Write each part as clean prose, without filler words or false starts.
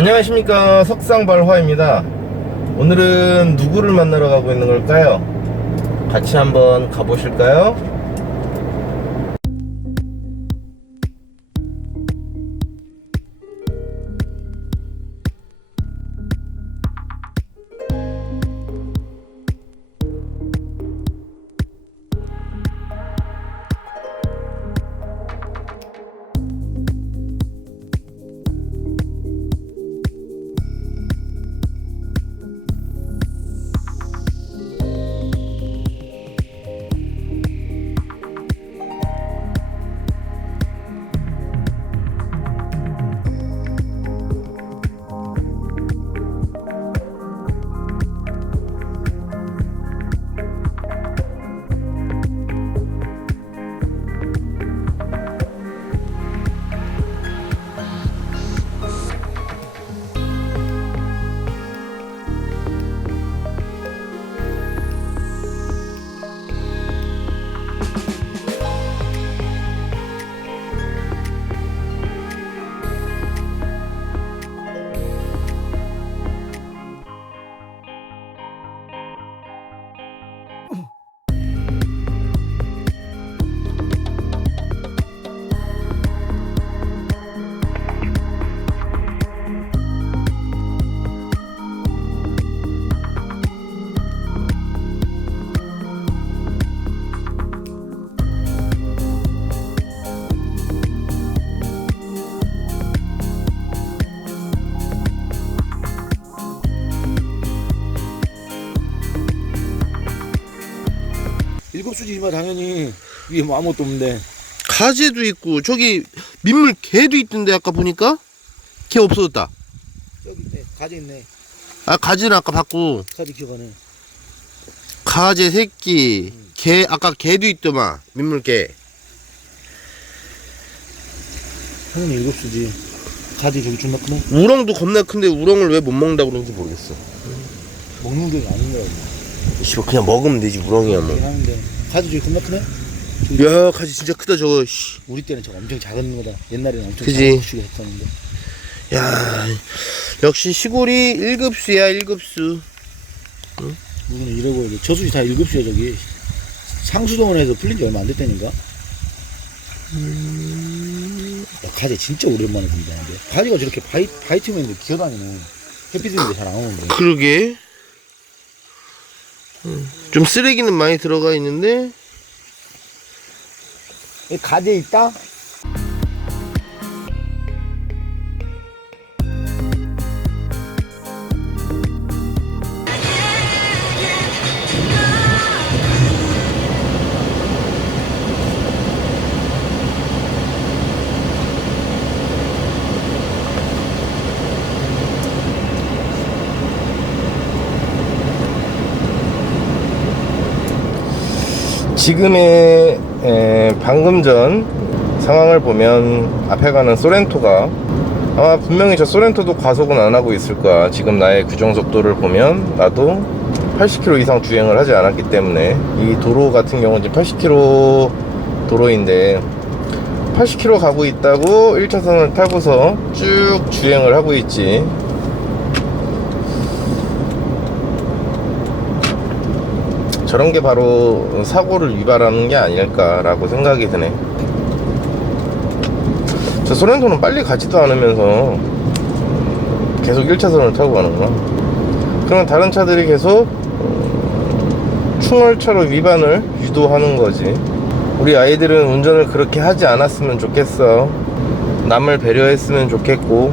안녕하십니까, 석상발화입니다. 오늘은 누구를 만나러 가고 있는 걸까요? 같이 한번 가보실까요? 일곱 수지지만 당연히 위에 뭐 아무것도 없는데. 가재도 있고 저기 민물 개도 있던데 아까 보니까 개 없어졌다. 저기 있네. 가지 있네. 아 가재는 아까 봤고 가지 기어가네. 가재 새끼 개 아까 개도 있더만 민물개. 당연히 일곱 수지. 가지 저기 존나 크네. 우렁도 겁나 큰데 우렁을 왜 못 먹는다 그러는지 모르겠어. 먹는 게 아닌 거야. 씨발 그냥 먹으면 되지 우렁이야 뭐. 그긴 하는데 가지 저기 겁나 크네. 야 가재 진짜 크다 저거. 씨. 우리 때는 저거 엄청 작은 거다. 옛날에는 엄청 그지. 작은 수가 했었는데. 야 역시 시골이 1급수야 1급수. 우리는 이러고 이제 저수지 다 일곱 수야 저기. 상수동원에서 풀린 지 얼마 안 됐다니까. 야, 가지 진짜 오랜만에 본다. 근데 가지가 저렇게 바이트면 있는데 기어다니네. 햇빛인데 잘 안 오는데. 그러게. 좀 쓰레기는 많이 들어가 있는데. 가지에 있다? 지금의 방금 전 상황을 보면 앞에 가는 소렌토가 아마 분명히 저 소렌토도 과속은 안 하고 있을 거야. 지금 나의 규정 속도를 보면 나도 80km 이상 주행을 하지 않았기 때문에. 이 도로 같은 경우는 지금 80km 도로인데 80km 가고 있다고 1차선을 타고서 쭉 주행을 하고 있지. 저런 게 바로 사고를 유발하는 게 아닐까라고 생각이 드네. 저 소렌토는 빨리 가지도 않으면서 계속 1차선을 타고 가는구나. 그러면 다른 차들이 계속 충월차로 위반을 유도하는 거지. 우리 아이들은 운전을 그렇게 하지 않았으면 좋겠어. 남을 배려했으면 좋겠고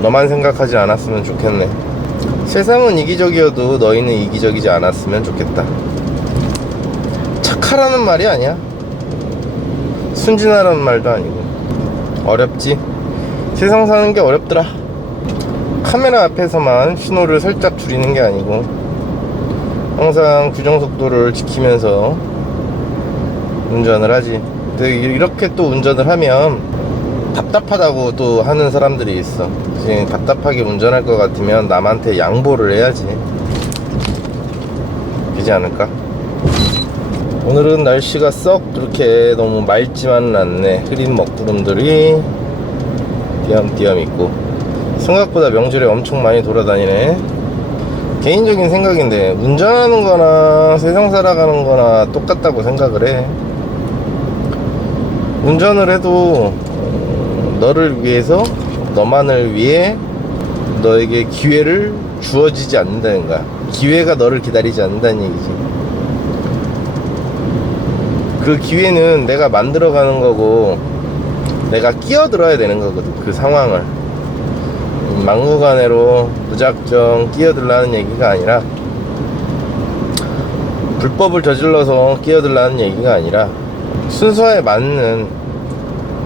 너만 생각하지 않았으면 좋겠네. 세상은 이기적이어도 너희는 이기적이지 않았으면 좋겠다. 착하라는 말이 아니야. 순진하라는 말도 아니고. 어렵지. 세상 사는 게 어렵더라. 카메라 앞에서만 신호를 살짝 줄이는 게 아니고 항상 규정속도를 지키면서 운전을 하지. 근데 이렇게 또 운전을 하면 답답하다고 또 하는 사람들이 있어. 지금 답답하게 운전할 것 같으면 남한테 양보를 해야지. 되지 않을까? 오늘은 날씨가 썩 그렇게 너무 맑지만은 않네. 흐린 먹구름들이 띄엄띄엄 있고 생각보다 명절에 엄청 많이 돌아다니네. 개인적인 생각인데 운전하는 거나 세상 살아가는 거나 똑같다고 생각을 해. 운전을 해도 너를 위해서, 너만을 위해 너에게 기회를 주어지지 않는다는 거야. 기회가 너를 기다리지 않는다는 얘기지. 그 기회는 내가 만들어가는 거고 내가 끼어들어야 되는 거거든. 그 상황을 막무가내로 무작정 끼어들라는 얘기가 아니라, 불법을 저질러서 끼어들라는 얘기가 아니라, 순서에 맞는,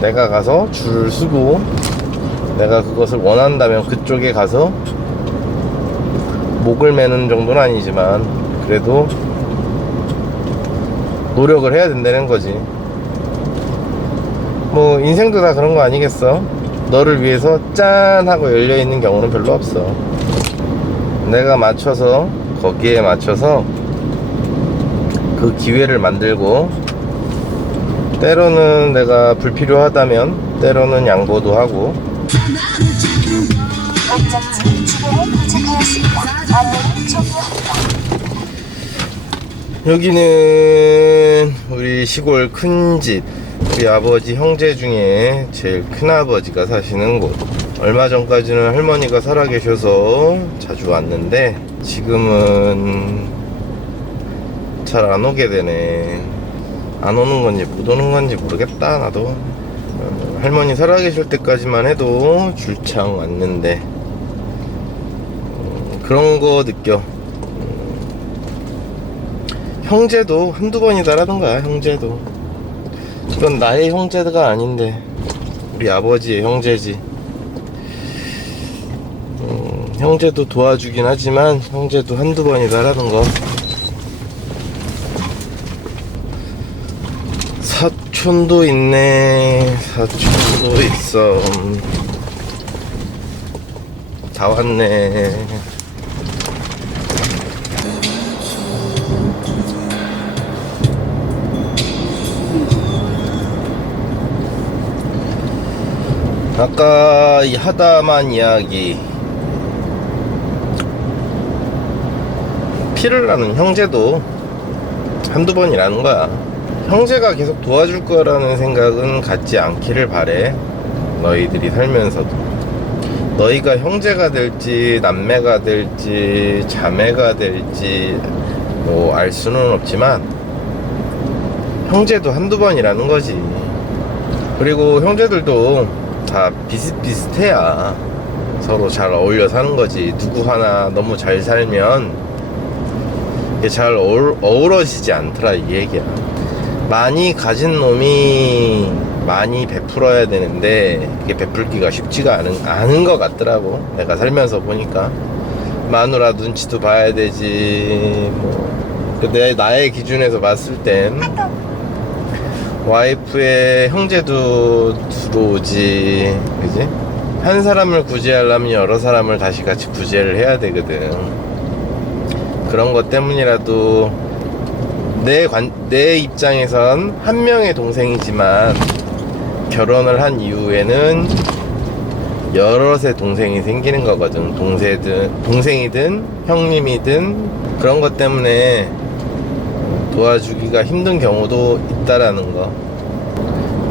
내가 가서 줄 서고 내가 그것을 원한다면 그쪽에 가서 목을 매는 정도는 아니지만 그래도 노력을 해야 된다는 거지. 뭐 인생도 다 그런 거 아니겠어? 너를 위해서 짠 하고 열려있는 경우는 별로 없어. 내가 맞춰서, 거기에 맞춰서 그 기회를 만들고, 때로는 내가 불필요하다면 때로는 양보도 하고. 목적지 주변에 도착하였습니다. 안내를 종료합니다. 여기는 우리 시골 큰집, 우리 아버지 형제 중에 제일 큰아버지가 사시는 곳. 얼마 전까지는 할머니가 살아계셔서 자주 왔는데 지금은 잘 안 오게 되네. 안 오는 건지 못 오는 건지 모르겠다. 나도 할머니 살아계실 때까지만 해도 줄창 왔는데 그런 거 느껴. 형제도 한두 번이다라는 거야. 형제도 이건 나의 형제가 아닌데 우리 아버지의 형제지. 형제도 도와주긴 하지만 형제도 한두 번이다라는 거. 사촌도 있네. 사촌도 있어. 다 왔네. 아까 이 하다만 이야기, 피를 나는 형제도 한두 번이라는 거야. 형제가 계속 도와줄 거라는 생각은 갖지 않기를 바래. 너희들이 살면서도. 너희가 형제가 될지 남매가 될지 자매가 될지 뭐 알 수는 없지만 형제도 한두 번이라는 거지. 그리고 형제들도 다 비슷비슷해야 서로 잘 어울려 사는 거지. 누구 하나 너무 잘 살면 이게 잘 어우러지지 않더라, 이 얘기야. 많이 가진 놈이 많이 베풀어야 되는데 그게 베풀기가 쉽지가 않은 것 같더라고. 내가 살면서 보니까 마누라 눈치도 봐야 되지. 뭐 나의 기준에서 봤을 땐 와이프의 형제도 들어오지, 그지? 한 사람을 구제하려면 여러 사람을 다시 같이 구제를 해야 되거든. 그런 것 때문이라도 내 입장에선 한 명의 동생이지만 결혼을 한 이후에는 여럿의 동생이 생기는 거거든. 동생이든 형님이든. 그런 것 때문에 도와주기가 힘든 경우도 있다라는 거.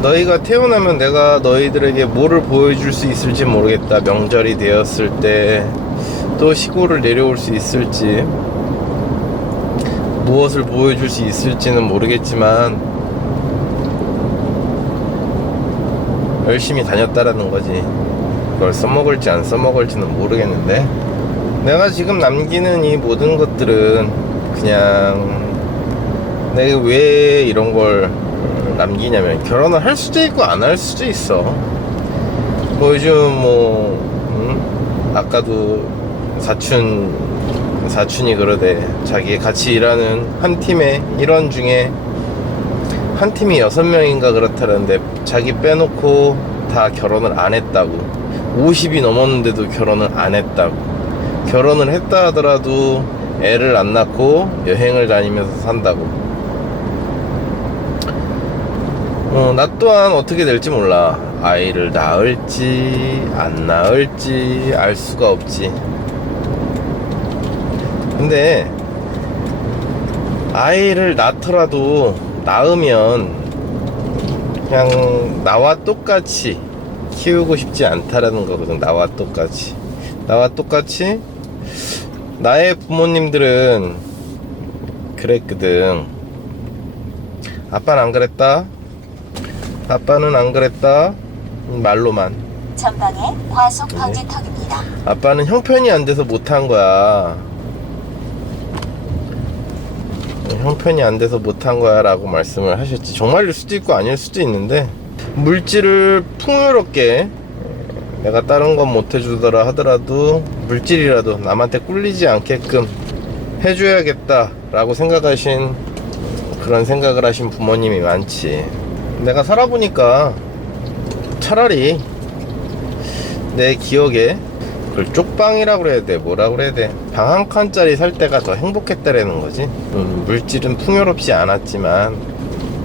너희가 태어나면 내가 너희들에게 뭐를 보여줄 수 있을지 모르겠다. 명절이 되었을 때 또 시골을 내려올 수 있을지, 무엇을 보여줄 수 있을지는 모르겠지만 열심히 다녔다라는 거지. 그걸 써먹을지 안 써먹을지는 모르겠는데, 내가 지금 남기는 이 모든 것들은 그냥 내가 왜 이런 걸 남기냐면, 결혼을 할 수도 있고 안 할 수도 있어. 뭐 요즘 아까도 사춘이 그러대. 자기 같이 일하는 한 팀의 일원 중에 한 팀이 6명인가 그렇다는데 자기 빼놓고 다 결혼을 안 했다고. 50이 넘었는데도 결혼을 안 했다고. 결혼을 했다 하더라도 애를 안 낳고 여행을 다니면서 산다고. 나 또한 어떻게 될지 몰라. 아이를 낳을지 안 낳을지 알 수가 없지. 근데 아이를 낳더라도 낳으면 그냥 나와 똑같이 키우고 싶지 않다라는 거거든. 나와 똑같이 나의 부모님들은 그랬거든. 아빠는 안 그랬다. 아빠는 안 그랬다. 말로만. 전방에 과속 방지턱입니다. 아빠는 형편이 안 돼서 못한 거야. 형편이 안 돼서 못한 거야 라고 말씀을 하셨지. 정말일 수도 있고 아닐 수도 있는데, 물질을 풍요롭게, 내가 다른 건 못 해주더라 하더라도 물질이라도 남한테 꿀리지 않게끔 해줘야겠다 라고 생각하신, 그런 생각을 하신 부모님이 많지. 내가 살아보니까 차라리 내 기억에 그걸 쪽방이라고 그래야 돼, 뭐라 그래야 돼, 방 한 칸짜리 살 때가 더 행복했다라는 거지. 물질은 풍요롭지 않았지만,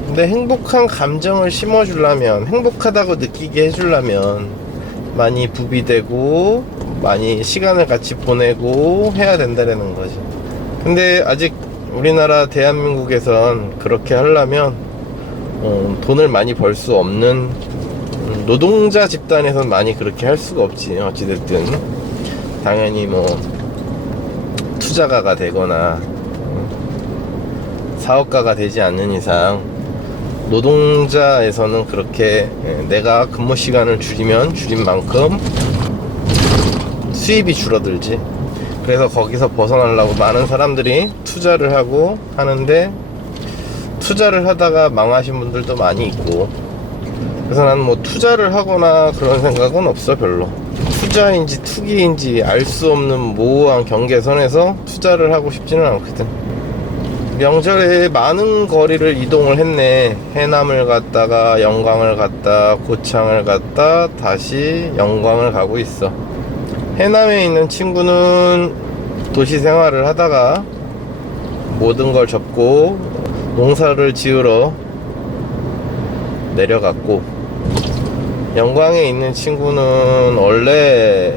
근데 행복한 감정을 심어주려면, 행복하다고 느끼게 해주려면 많이 부비되고 많이 시간을 같이 보내고 해야 된다라는 거지. 근데 아직 우리나라 대한민국에선 그렇게 하려면 돈을 많이 벌 수 없는 노동자 집단에선 많이 그렇게 할 수가 없지. 어찌됐든 당연히 뭐 투자가가 되거나 사업가가 되지 않는 이상 노동자에서는 그렇게 내가 근무 시간을 줄이면 줄인 만큼 수입이 줄어들지. 그래서 거기서 벗어나려고 많은 사람들이 투자를 하고 하는데, 투자를 하다가 망하신 분들도 많이 있고. 그래서 난 뭐 투자를 하거나 그런 생각은 없어. 별로 투자인지 투기인지 알 수 없는 모호한 경계선에서 투자를 하고 싶지는 않거든. 명절에 많은 거리를 이동을 했네. 해남을 갔다가 영광을 갔다, 고창을 갔다, 다시 영광을 가고 있어. 해남에 있는 친구는 도시 생활을 하다가 모든 걸 접고 농사를 지으러 내려갔고, 영광에 있는 친구는 원래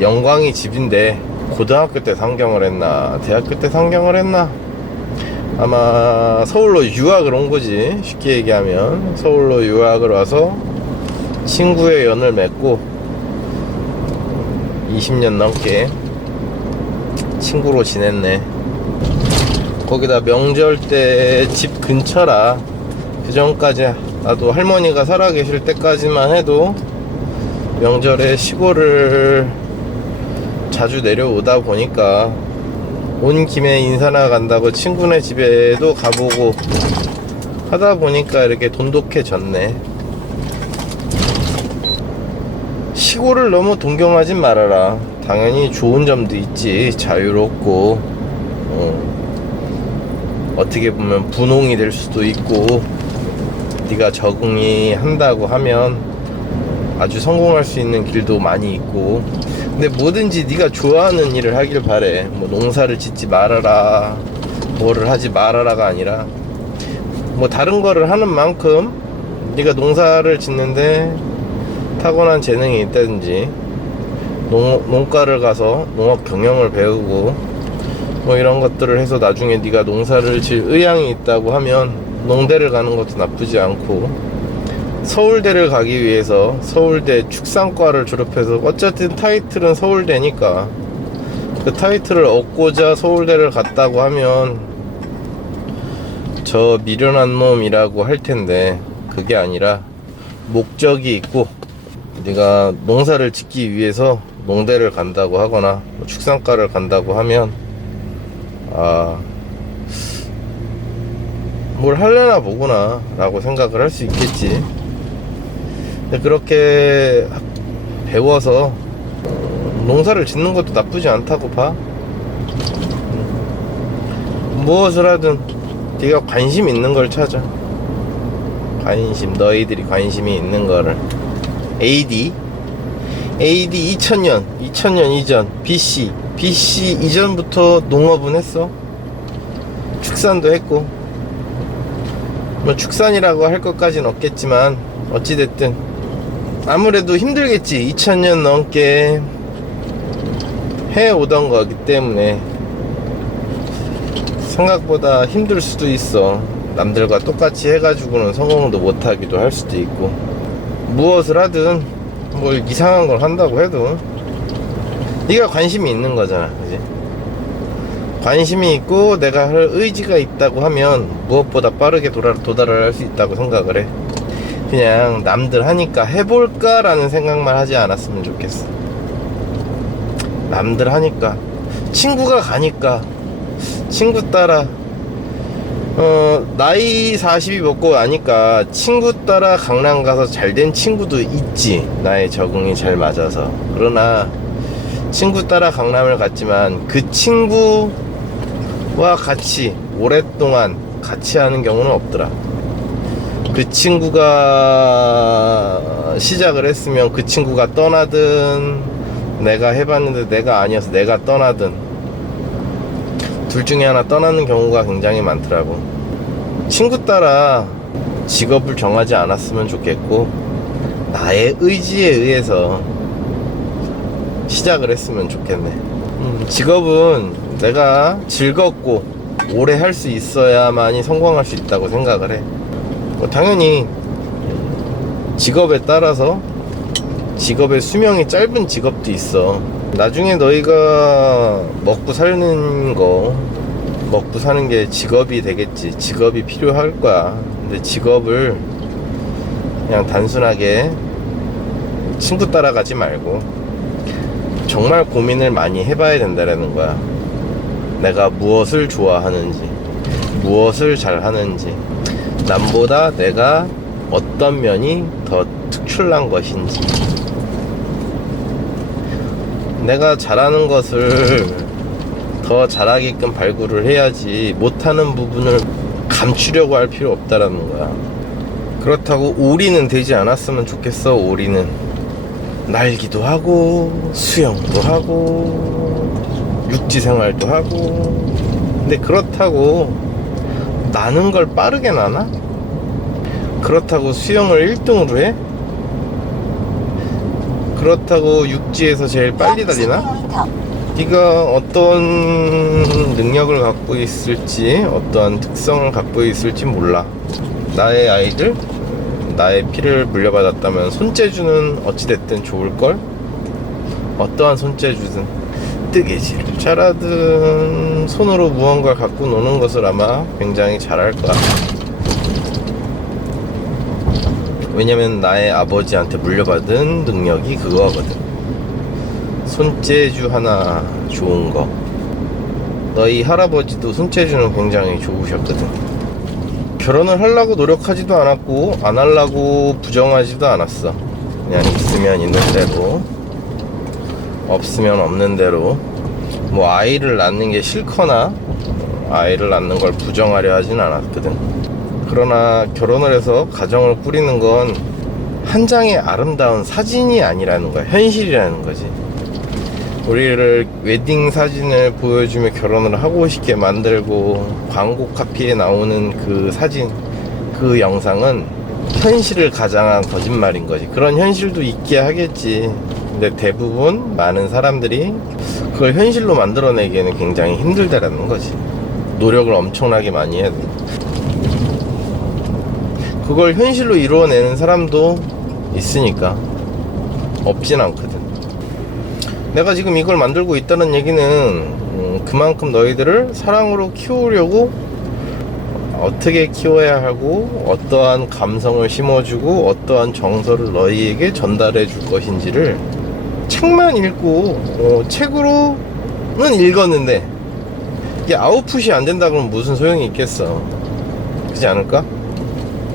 영광이 집인데 고등학교 때 상경을 했나 대학교 때 상경을 했나, 아마 서울로 유학을 온 거지. 쉽게 얘기하면 서울로 유학을 와서 친구의 연을 맺고 20년 넘게 친구로 지냈네. 거기다 명절 때 집 근처라, 그 전까지 나도 할머니가 살아계실 때까지만 해도 명절에 시골을 자주 내려오다 보니까 온 김에 인사나 간다고 친구네 집에도 가보고 하다 보니까 이렇게 돈독해졌네. 시골을 너무 동경하진 말아라. 당연히 좋은 점도 있지. 자유롭고 어떻게 보면 분홍이 될 수도 있고, 네가 적응이 한다고 하면 아주 성공할 수 있는 길도 많이 있고. 근데 뭐든지 네가 좋아하는 일을 하길 바래. 뭐 농사를 짓지 말아라, 뭐를 하지 말아라가 아니라, 뭐 다른 거를 하는 만큼 네가 농사를 짓는데 타고난 재능이 있다든지, 농가를 가서 농업 경영을 배우고 뭐 이런 것들을 해서 나중에 네가 농사를 질 의향이 있다고 하면 농대를 가는 것도 나쁘지 않고, 서울대를 가기 위해서 서울대 축산과를 졸업해서, 어쨌든 타이틀은 서울대니까 그 타이틀을 얻고자 서울대를 갔다고 하면 저 미련한 놈이라고 할 텐데, 그게 아니라 목적이 있고 네가 농사를 짓기 위해서 농대를 간다고 하거나 뭐 축산과를 간다고 하면 뭘 할래나 보구나 라고 생각을 할 수 있겠지. 근데 그렇게 배워서 농사를 짓는 것도 나쁘지 않다고 봐. 무엇을 하든 네가 관심 있는 걸 찾아. 관심, 너희들이 관심이 있는 거를. AD 2000년 이전, BC 이전부터 농업은 했어. 축산도 했고 뭐 축산이라고 할 것까진 없겠지만 어찌됐든 아무래도 힘들겠지. 2000년 넘게 해오던 거기 때문에 생각보다 힘들 수도 있어. 남들과 똑같이 해가지고는 성공도 못하기도 할 수도 있고, 무엇을 하든 뭘 이상한 걸 한다고 해도 네가 관심이 있는 거잖아, 그지? 관심이 있고 내가 할 의지가 있다고 하면 무엇보다 빠르게 도달을 할 수 있다고 생각을 해. 그냥 남들 하니까 해볼까 라는 생각만 하지 않았으면 좋겠어. 남들 하니까, 친구가 가니까 친구 따라, 나이 40이 먹고 나니까 친구 따라 강남 가서 잘된 친구도 있지, 나의 적응이 잘 맞아서. 그러나 친구 따라 강남을 갔지만 그 친구와 같이 오랫동안 같이 하는 경우는 없더라. 그 친구가 시작을 했으면 그 친구가 떠나든, 내가 해봤는데 내가 아니어서 내가 떠나든, 둘 중에 하나 떠나는 경우가 굉장히 많더라고. 친구 따라 직업을 정하지 않았으면 좋겠고, 나의 의지에 의해서 시작을 했으면 좋겠네. 직업은 내가 즐겁고 오래 할 수 있어야만이 성공할 수 있다고 생각을 해. 당연히 직업에 따라서 직업의 수명이 짧은 직업도 있어. 나중에 너희가 먹고 사는 게 직업이 되겠지. 직업이 필요할 거야. 근데 직업을 그냥 단순하게 친구 따라가지 말고 정말 고민을 많이 해봐야 된다라는 거야. 내가 무엇을 좋아하는지, 무엇을 잘하는지, 남보다 내가 어떤 면이 더 특출난 것인지, 내가 잘하는 것을 더 잘하게끔 발굴을 해야지, 못하는 부분을 감추려고 할 필요 없다라는 거야. 그렇다고 오리는 되지 않았으면 좋겠어. 오리는 날기도 하고 수영도 하고 육지생활도 하고. 근데 그렇다고 나는 걸 빠르게 나나? 그렇다고 수영을 1등으로 해? 그렇다고 육지에서 제일 빨리 달리나? 네가 어떤 능력을 갖고 있을지, 어떠한 특성을 갖고 있을지 몰라. 나의 아이들, 나의 피를 물려받았다면 손재주는 어찌됐든 좋을걸? 어떠한 손재주든, 뜨개질을 잘하든 손으로 무언가를 갖고 노는 것을 아마 굉장히 잘할 거야. 왜냐면 나의 아버지한테 물려받은 능력이 그거거든. 손재주 하나 좋은 거. 너희 할아버지도 손재주는 굉장히 좋으셨거든. 결혼을 하려고 노력하지도 않았고 안 하려고 부정하지도 않았어. 그냥 있으면 있는 대로, 없으면 없는 대로. 뭐 아이를 낳는 게 싫거나 아이를 낳는 걸 부정하려 하진 않았거든. 그러나 결혼을 해서 가정을 꾸리는 건 한 장의 아름다운 사진이 아니라는 거야. 현실이라는 거지. 우리를 웨딩 사진을 보여주며 결혼을 하고 싶게 만들고 광고 카피에 나오는 그 사진, 그 영상은 현실을 가장한 거짓말인 거지. 그런 현실도 있게 하겠지. 근데 대부분 많은 사람들이 그걸 현실로 만들어내기에는 굉장히 힘들다라는 거지. 노력을 엄청나게 많이 해야 돼. 그걸 현실로 이루어내는 사람도 있으니까 없진 않거든. 내가 지금 이걸 만들고 있다는 얘기는 그만큼 너희들을 사랑으로 키우려고, 어떻게 키워야 하고 어떠한 감성을 심어주고 어떠한 정서를 너희에게 전달해 줄 것인지를 책만 읽고, 책으로는 읽었는데 이게 아웃풋이 안 된다 그러면 무슨 소용이 있겠어. 그렇지 않을까?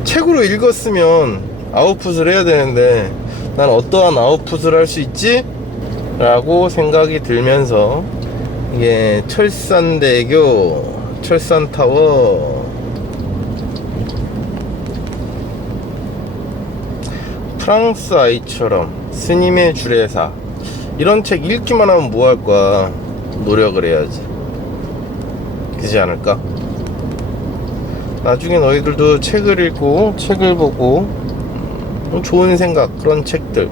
책으로 읽었으면 아웃풋을 해야 되는데 난 어떠한 아웃풋을 할 수 있지? 라고 생각이 들면서, 이게 철산대교, 철산타워, 프랑스 아이처럼, 스님의 주례사, 이런 책 읽기만 하면 뭐 할 거야? 노력을 해야지. 그렇지 않을까? 나중에 너희들도 책을 읽고 책을 보고 좋은 생각 그런 책들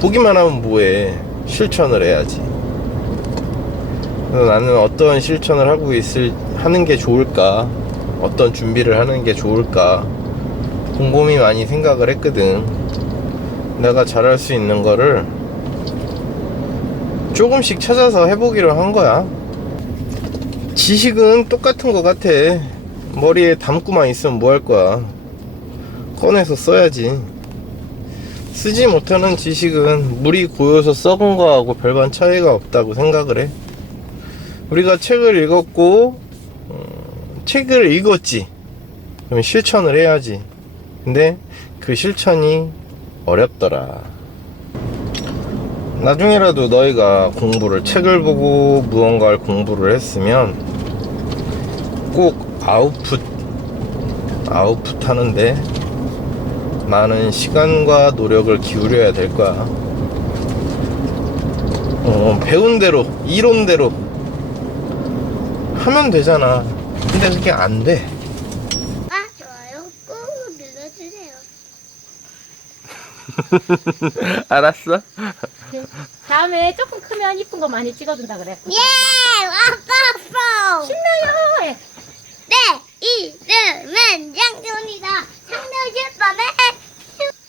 보기만 하면 뭐해 실천을 해야지. 그래서 나는 어떤 실천을 하는 게 좋을까 어떤 준비를 하는 게 좋을까 곰곰이 많이 생각을 했거든. 내가 잘할 수 있는 거를 조금씩 찾아서 해보기로 한 거야. 지식은 똑같은 거 같아. 머리에 담고만 있으면 뭐 할 거야. 꺼내서 써야지. 쓰지 못하는 지식은 물이 고여서 썩은 거하고 별반 차이가 없다고 생각을 해. 우리가 책을 읽었고 책을 읽었지. 그럼 실천을 해야지. 근데 그 실천이 어렵더라. 나중에라도 너희가 책을 보고 무언가를 공부를 했으면 꼭 아웃풋 하는데 많은 시간과 노력을 기울여야 될 거야. 배운 대로 이론대로 하면 되잖아. 근데 그게 안 돼. 좋아요 꾹 눌러주세요. 알았어? 다음에 조금 크면 이쁜 거 많이 찍어준다 그래. 예! 와빠빠! 신나요. 네! 이름은 장준이다. 상대실 밤에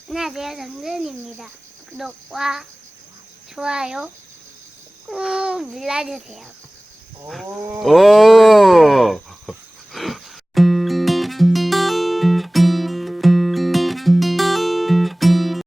안녕하세요. 장준입니다. 구독과 좋아요 꾹 눌러주세요. 오